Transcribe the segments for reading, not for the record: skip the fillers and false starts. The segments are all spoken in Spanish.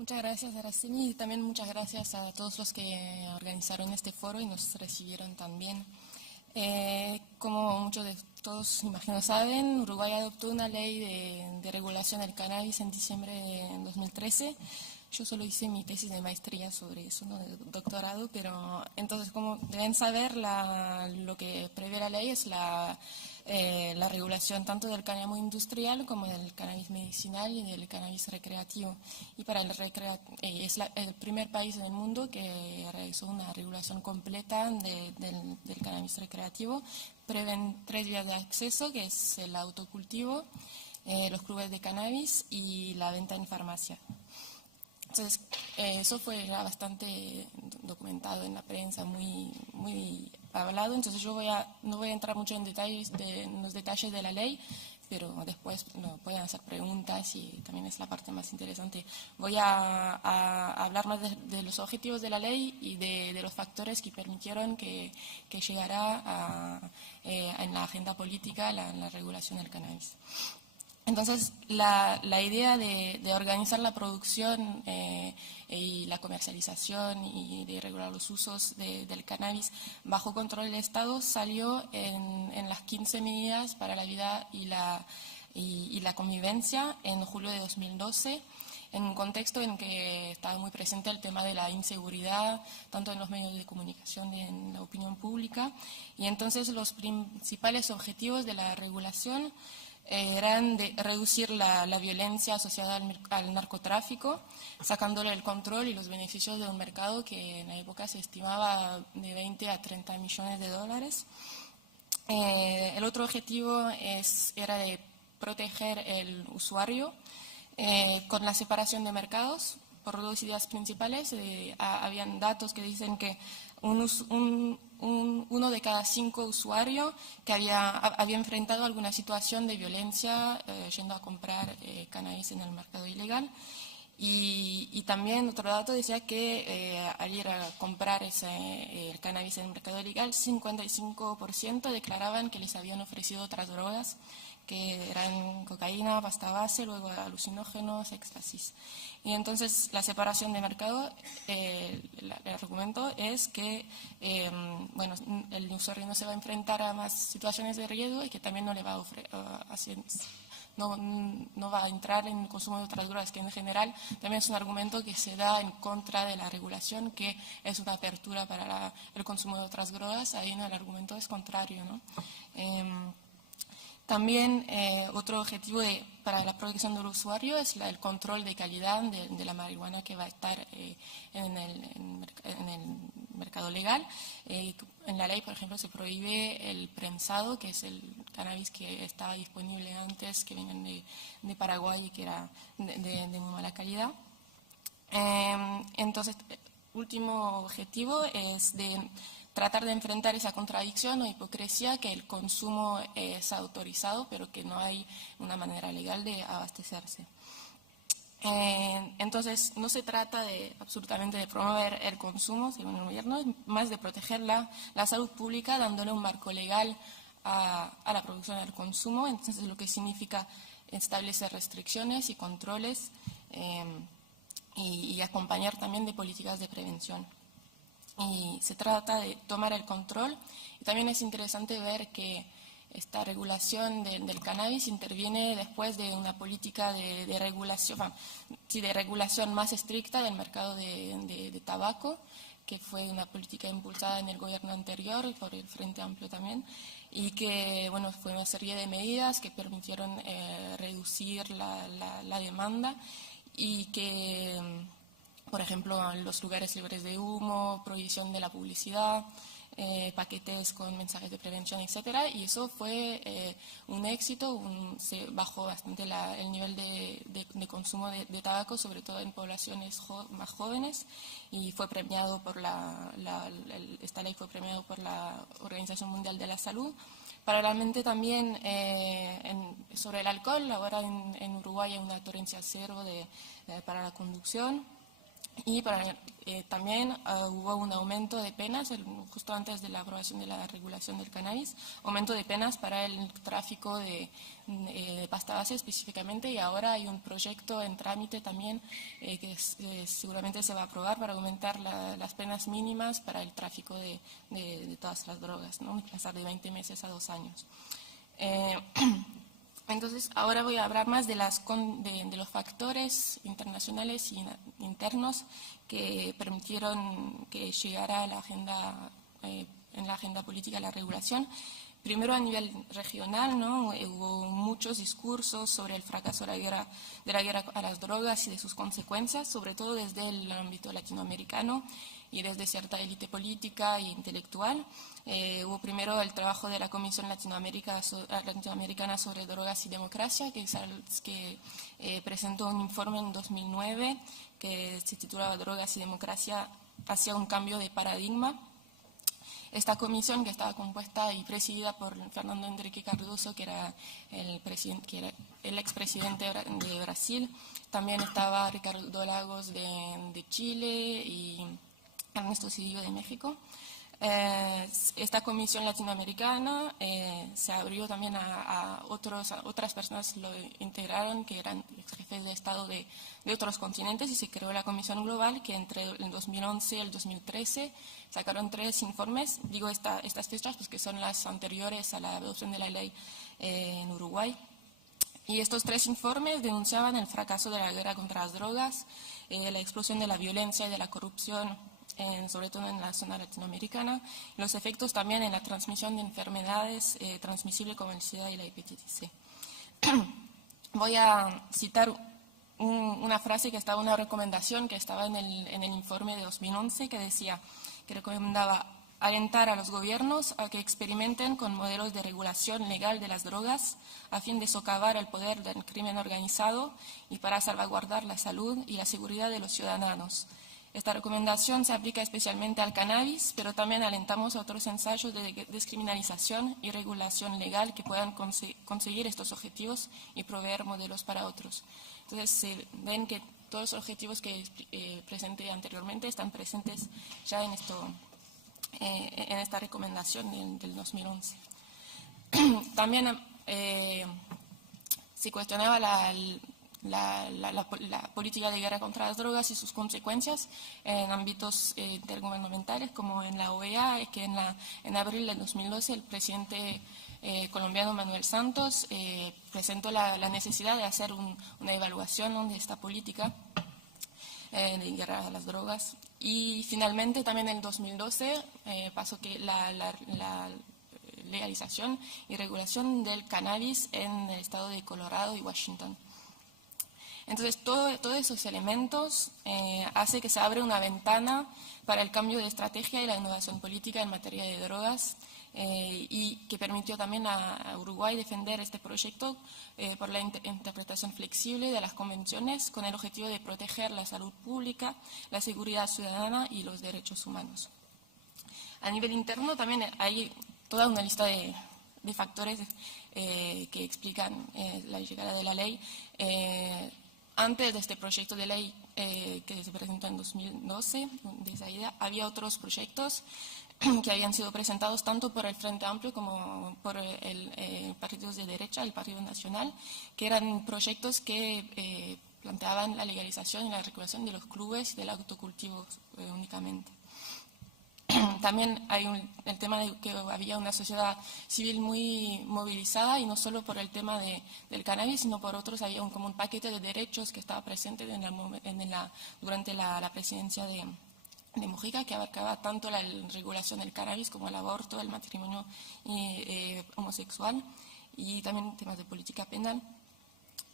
Muchas gracias, Araceli, y también muchas gracias a todos los que organizaron este foro y nos recibieron también. Como muchos de todos, imagino, saben, Uruguay adoptó una ley de regulación del cannabis en diciembre de 2013. Yo solo hice mi tesis de maestría sobre eso, ¿no?, de doctorado, pero entonces, como deben saber, lo que prevé la ley es la regulación tanto del cáñamo industrial como del cannabis medicinal y del cannabis recreativo. Y para es el primer país en el mundo que realizó una regulación completa del cannabis recreativo. Prevén 3 vías de acceso, que es el autocultivo, los clubes de cannabis y la venta en farmacia. Entonces, eso fue ya bastante documentado en la prensa, muy hablado. Entonces, no voy a entrar mucho en los detalles de la ley, pero después pueden hacer preguntas y también es la parte más interesante. Voy a hablar más de los objetivos de la ley y de los factores que permitieron que llegara en la agenda política la regulación del cannabis. Entonces, la idea de organizar la producción y la comercialización y de regular los usos del cannabis bajo control del Estado salió en las 15 medidas para la vida y la convivencia en julio de 2012, en un contexto en que estaba muy presente el tema de la inseguridad, tanto en los medios de comunicación y en la opinión pública. Y entonces los principales objetivos de la regulación eran de reducir la violencia asociada al narcotráfico, sacándole el control y los beneficios de un mercado que en la época se estimaba de 20 a 30 millones de dólares. El otro objetivo era de proteger el usuario con la separación de mercados por 2 ideas principales. Habían datos que dicen que uno de cada 5 usuarios que había enfrentado alguna situación de violencia yendo a comprar cannabis en el mercado ilegal. Y también otro dato decía que al ir a comprar el cannabis en el mercado ilegal, 55% declaraban que les habían ofrecido otras drogas, que eran cocaína, pasta base, luego alucinógenos, éxtasis. Y entonces la separación de mercado, el argumento es que el usuario no se va a enfrentar a más situaciones de riesgo y que también no le va a no va a entrar en el consumo de otras drogas, que en general también es un argumento que se da en contra de la regulación, que es una apertura para el consumo de otras drogas. Ahí no, el argumento es contrario, ¿no? También otro objetivo para la protección del usuario es el control de calidad de la marihuana que va a estar en el mercado legal. En la ley, por ejemplo, se prohíbe el prensado, que es el cannabis que estaba disponible antes, que venían de Paraguay y que era de muy mala calidad. Entonces, último objetivo es de tratar de enfrentar esa contradicción o hipocresía que el consumo es autorizado, pero que no hay una manera legal de abastecerse. Entonces, no se trata absolutamente de promover el consumo, según el gobierno, es más de proteger la salud pública dándole un marco legal a la producción y al consumo. Entonces, lo que significa establecer restricciones y controles y acompañar también de políticas de prevención. Y se trata de tomar el control. Y también es interesante ver que esta regulación del cannabis interviene después de una política de regulación más estricta del mercado de tabaco, que fue una política impulsada en el gobierno anterior por el Frente Amplio también, y que fue una serie de medidas que permitieron reducir la demanda y que, por ejemplo, los lugares libres de humo, prohibición de la publicidad, paquetes con mensajes de prevención, etcétera, y eso fue un éxito. Se bajó bastante el nivel de consumo de tabaco, sobre todo en poblaciones más jóvenes, y fue premiado esta ley fue premiada por la Organización Mundial de la Salud. Paralelamente también sobre el alcohol, ahora en Uruguay hay una tolerancia cero para la conducción. Y también hubo un aumento de penas, justo antes de la aprobación de la regulación del cannabis, aumento de penas para el tráfico de pasta base específicamente, y ahora hay un proyecto en trámite también que seguramente se va a aprobar para aumentar las penas mínimas para el tráfico de todas las drogas, ¿no? Pasar de 20 meses a 2 años. Entonces, ahora voy a hablar más de los factores internacionales y internos que permitieron que llegara a la agenda, en la agenda política la regulación. Primero, a nivel regional, ¿no? Hubo muchos discursos sobre el fracaso de la guerra a las drogas y de sus consecuencias, sobre todo desde el ámbito latinoamericano y desde cierta élite política e intelectual. Hubo primero el trabajo de la Comisión Latinoamericana sobre Drogas y Democracia, que presentó un informe en 2009 que se titulaba Drogas y Democracia hacia un cambio de paradigma. Esta comisión, que estaba compuesta y presidida por Fernando Henrique Cardoso, que era el expresidente de Brasil, también estaba Ricardo Lagos de Chile y Ernesto Zedillo de México. Esta comisión latinoamericana se abrió también a otras personas, lo integraron, que eran jefes de Estado de otros continentes, y se creó la Comisión Global, que entre el 2011 y el 2013 sacaron 3 informes. Digo estas fechas pues que son las anteriores a la adopción de la ley en Uruguay. Y estos 3 informes denunciaban el fracaso de la guerra contra las drogas, la explosión de la violencia y de la corrupción, sobre todo en la zona latinoamericana, los efectos también en la transmisión de enfermedades transmisibles como el SIDA y la hepatitis C. Voy a citar una frase que estaba, una recomendación que estaba en el informe de 2011, que decía, que recomendaba alentar a los gobiernos a que experimenten con modelos de regulación legal de las drogas a fin de socavar el poder del crimen organizado y para salvaguardar la salud y la seguridad de los ciudadanos. Esta recomendación se aplica especialmente al cannabis, pero también alentamos a otros ensayos de descriminalización y regulación legal que puedan conseguir estos objetivos y proveer modelos para otros. Entonces, ven que todos los objetivos que presenté anteriormente están presentes ya en esta recomendación del 2011. También se cuestionaba la política de guerra contra las drogas y sus consecuencias en ámbitos intergubernamentales, como en la OEA, que en abril del 2012 el presidente colombiano Manuel Santos presentó la necesidad de hacer una evaluación, ¿no?, de esta política de guerra a las drogas. Y finalmente también en el 2012 pasó que la legalización y regulación del cannabis en el estado de Colorado y Washington. Entonces, todos esos elementos hace que se abre una ventana para el cambio de estrategia y la innovación política en materia de drogas y que permitió también a Uruguay defender este proyecto por la interpretación flexible de las convenciones con el objetivo de proteger la salud pública, la seguridad ciudadana y los derechos humanos. A nivel interno también hay toda una lista de factores que explican la llegada de la ley. Antes de este proyecto de ley que se presentó en 2012, de esa idea, había otros proyectos que habían sido presentados tanto por el Frente Amplio como por partidos de derecha, el Partido Nacional, que eran proyectos que planteaban la legalización y la regulación de los clubes y del autocultivo únicamente. También hay el tema de que había una sociedad civil muy movilizada, y no solo por el tema del cannabis, sino por otros. Había como un paquete de derechos que estaba presente durante la presidencia de Mujica, que abarcaba tanto la regulación del cannabis como el aborto, el matrimonio homosexual y también temas de política penal.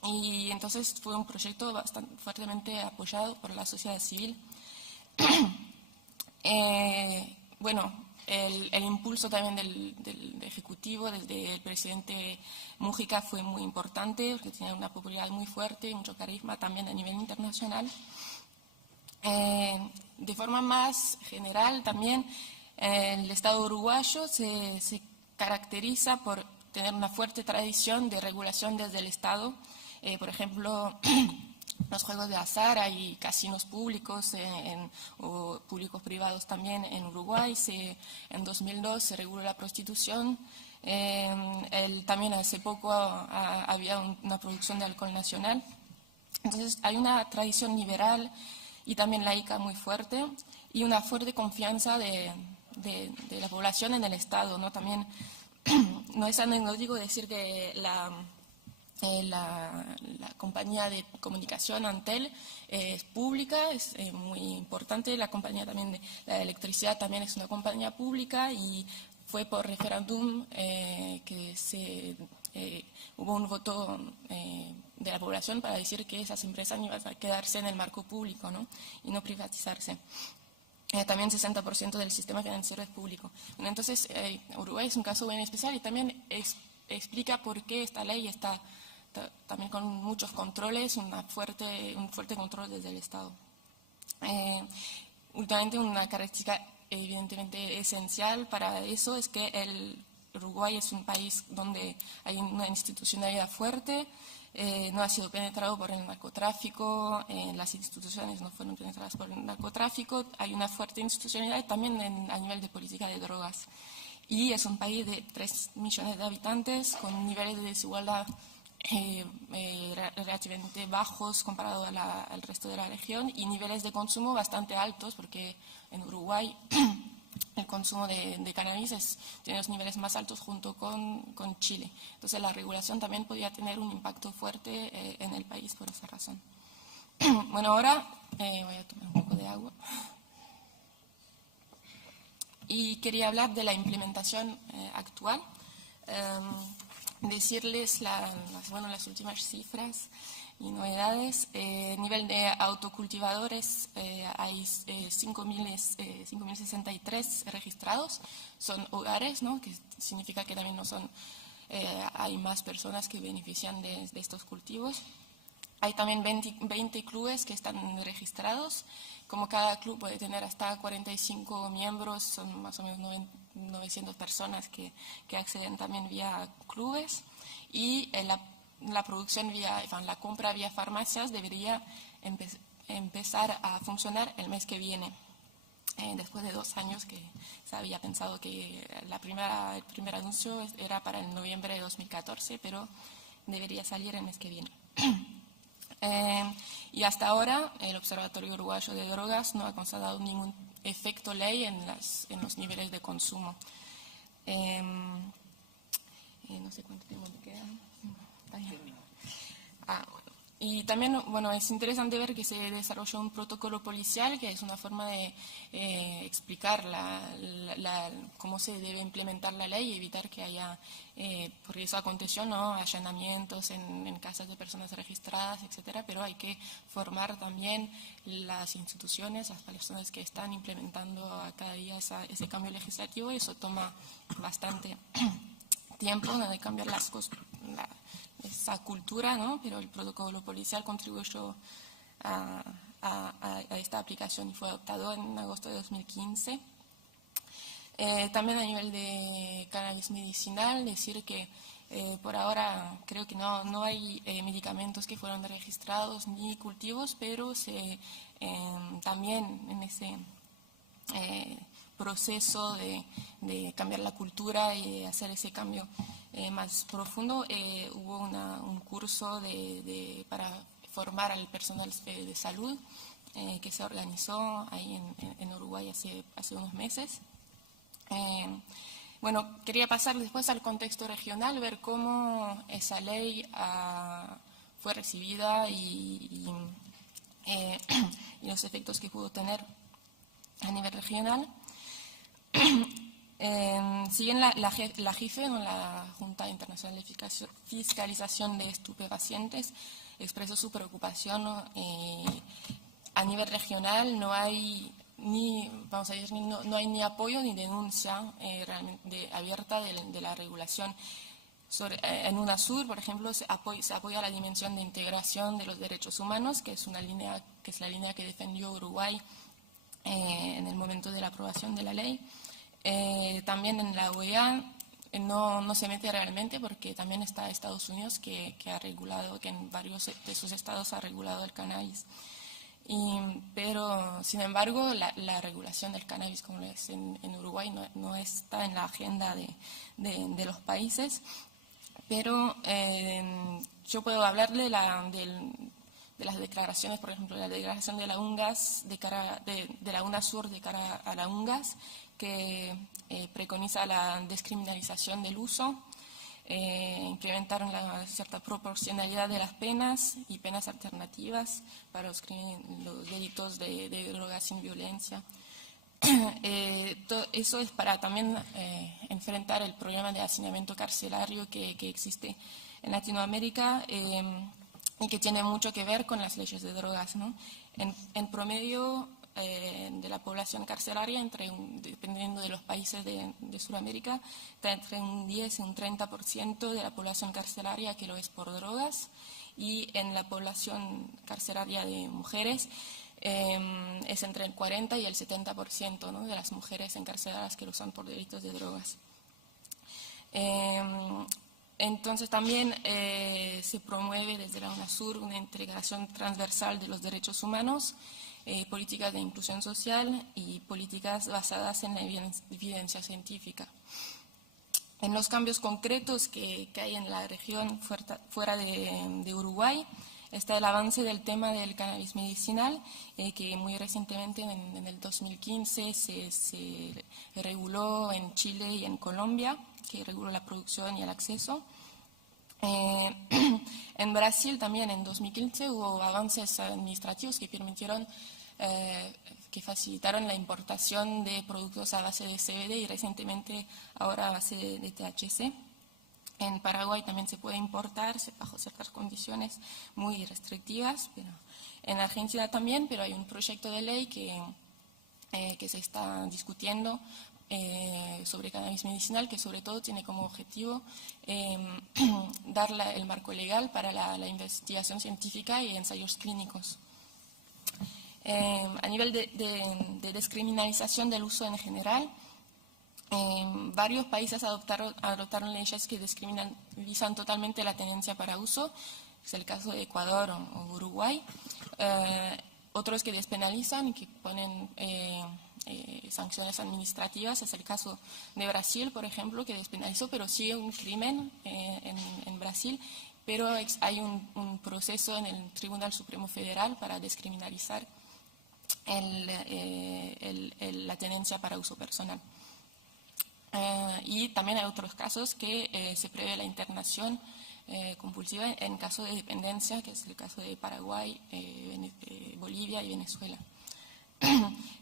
Y entonces fue un proyecto bastante fuertemente apoyado por la sociedad civil. Bueno, el impulso también del Ejecutivo, desde el presidente Mujica, fue muy importante, porque tenía una popularidad muy fuerte y mucho carisma también a nivel internacional. De forma más general, también el Estado uruguayo se caracteriza por tener una fuerte tradición de regulación desde el Estado. Por ejemplo, los juegos de azar, hay casinos públicos o públicos privados también en Uruguay. En 2002 se reguló la prostitución. También hace poco había una producción de alcohol nacional. Entonces hay una tradición liberal y también laica muy fuerte y una fuerte confianza de la población en el Estado, ¿no? También no es anecdótico decir que la compañía de comunicación Antel es pública, es muy importante. La compañía también de la electricidad también es una compañía pública y fue por referéndum que hubo un voto de la población para decir que esas empresas iban a quedarse en el marco público, ¿no? Y no privatizarse. También 60% del sistema financiero es público. Bueno, entonces, Uruguay es un caso bien especial y también explica por qué esta ley está también con muchos controles, un fuerte control desde el Estado. Últimamente una característica evidentemente esencial para eso es que Uruguay es un país donde hay una institucionalidad fuerte, no ha sido penetrado por el narcotráfico, las instituciones no fueron penetradas por el narcotráfico, hay una fuerte institucionalidad también a nivel de política de drogas. Y es un país de 3 millones de habitantes con niveles de desigualdad relativamente bajos comparado al resto de la región y niveles de consumo bastante altos, porque en Uruguay el consumo de cannabis tiene los niveles más altos junto con Chile. Entonces la regulación también podría tener un impacto fuerte en el país por esa razón. Bueno, ahora voy a tomar un poco de agua. Y quería hablar de la implementación actual. Decirles las últimas cifras y novedades. Nivel de autocultivadores, hay 5.063 registrados. Son hogares, ¿no? Que significa que también no son, hay más personas que benefician de estos cultivos. Hay también 20 clubes que están registrados. Como cada club puede tener hasta 45 miembros, son más o menos 900 personas que acceden también vía clubes. Y la producción la compra vía farmacias debería empezar a funcionar el mes que viene. Después de 2 años que se había pensado que el primer anuncio era para el noviembre de 2014, pero debería salir el mes que viene. Y hasta ahora el Observatorio Uruguayo de Drogas no ha constatado ningún efecto ley en los niveles de consumo. No sé cuánto tiempo me queda. ¿Está bien? Bueno. Y también, bueno, es interesante ver que se desarrolló un protocolo policial, que es una forma de explicar cómo se debe implementar la ley y evitar que haya, porque eso aconteció, ¿no? Allanamientos en casas de personas registradas, etcétera, pero hay que formar también las instituciones, las personas que están implementando a cada día ese cambio legislativo, y eso toma bastante tiempo de cambiar esa cultura, ¿no? Pero el protocolo policial contribuyó a esta aplicación y fue adoptado en agosto de 2015. También a nivel de cannabis medicinal, decir que por ahora creo que no hay medicamentos que fueron registrados ni cultivos, pero también en ese proceso de cambiar la cultura y de hacer ese cambio más profundo, hubo un curso para formar al personal de salud que se organizó ahí en Uruguay hace unos meses. Bueno, quería pasar después al contexto regional, ver cómo esa ley fue recibida y los efectos que pudo tener a nivel regional. Si bien la JIFE, la Junta Internacional de Fiscalización de Estupefacientes, expresó su preocupación, ¿no? A nivel regional no hay no hay ni apoyo ni denuncia realmente abierta de la regulación. En UNASUR, por ejemplo, se apoya la dimensión de integración de los derechos humanos, que es la línea que defendió Uruguay en el momento de la aprobación de la ley. También en la OEA no se mete realmente porque también está Estados Unidos que ha regulado, que en varios de sus estados ha regulado el cannabis. Pero, sin embargo, la regulación del cannabis, como lo es en Uruguay, no está en la agenda de los países. Pero yo puedo hablarle de las declaraciones, por ejemplo, la declaración de la UNGAS de la UNASUR de cara a la UNGAS, que preconiza la descriminalización del uso, implementar una cierta proporcionalidad de las penas y penas alternativas para los delitos de drogas sin violencia. Eso es para también enfrentar el problema de hacinamiento carcelario que existe en Latinoamérica y que tiene mucho que ver con las leyes de drogas, ¿no? En promedio de la población carcelaria, dependiendo de los países de Sudamérica, está entre un 10 y un 30% de la población carcelaria que lo es por drogas, y en la población carcelaria de mujeres es entre el 40 y el 70%, ¿no?, de las mujeres encarceladas que lo son por delitos de drogas. Entonces también se promueve desde la UNASUR una integración transversal de los derechos humanos, políticas de inclusión social y políticas basadas en la evidencia científica. En los cambios concretos que hay en la región fuera de Uruguay, está el avance del tema del cannabis medicinal, que muy recientemente, en el 2015, se reguló en Chile y en Colombia, que reguló la producción y el acceso. En Brasil también en 2015 hubo avances administrativos que permitieron, que facilitaron la importación de productos a base de CBD y recientemente ahora a base de THC. En Paraguay también se puede importar bajo ciertas condiciones muy restrictivas, pero en Argentina también, pero hay un proyecto de ley que se está discutiendo sobre cannabis medicinal, que sobre todo tiene como objetivo dar el marco legal para la investigación científica y ensayos clínicos. A nivel de descriminalización del uso en general, varios países adoptaron leyes que descriminalizan totalmente la tenencia para uso. Es el caso de Ecuador o Uruguay. Otros que despenalizan y que ponen sanciones administrativas. Es el caso de Brasil, por ejemplo, que despenalizó, pero sigue un crimen en Brasil. Pero hay un proceso en el Tribunal Supremo Federal para descriminalizar la tenencia para uso personal. Y también hay otros casos que se prevé la internación compulsiva en caso de dependencia, que es el caso de Paraguay, Bolivia y Venezuela.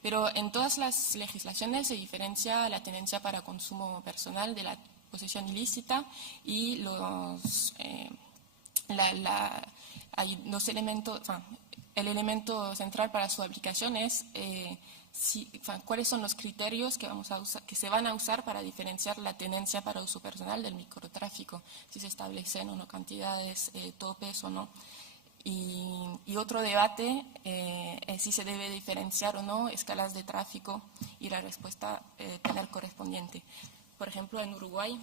Pero en todas las legislaciones se diferencia la tenencia para consumo personal de la posesión ilícita, y hay dos elementos. El elemento central para su aplicación es cuáles son los criterios que se van a usar para diferenciar la tenencia para uso personal del microtráfico, si se establecen o no cantidades, topes o no. Y otro debate es si se debe diferenciar o no escalas de tráfico y la respuesta penal correspondiente. Por ejemplo, en Uruguay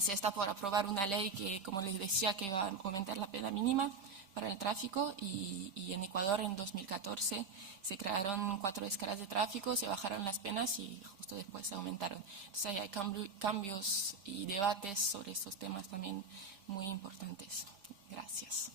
se está por aprobar una ley que, como les decía, que va a aumentar la pena mínima para el tráfico, y en Ecuador en 2014 se crearon 4 escalas de tráfico, se bajaron las penas y justo después se aumentaron. Entonces hay cambios y debates sobre estos temas también muy importantes. Gracias.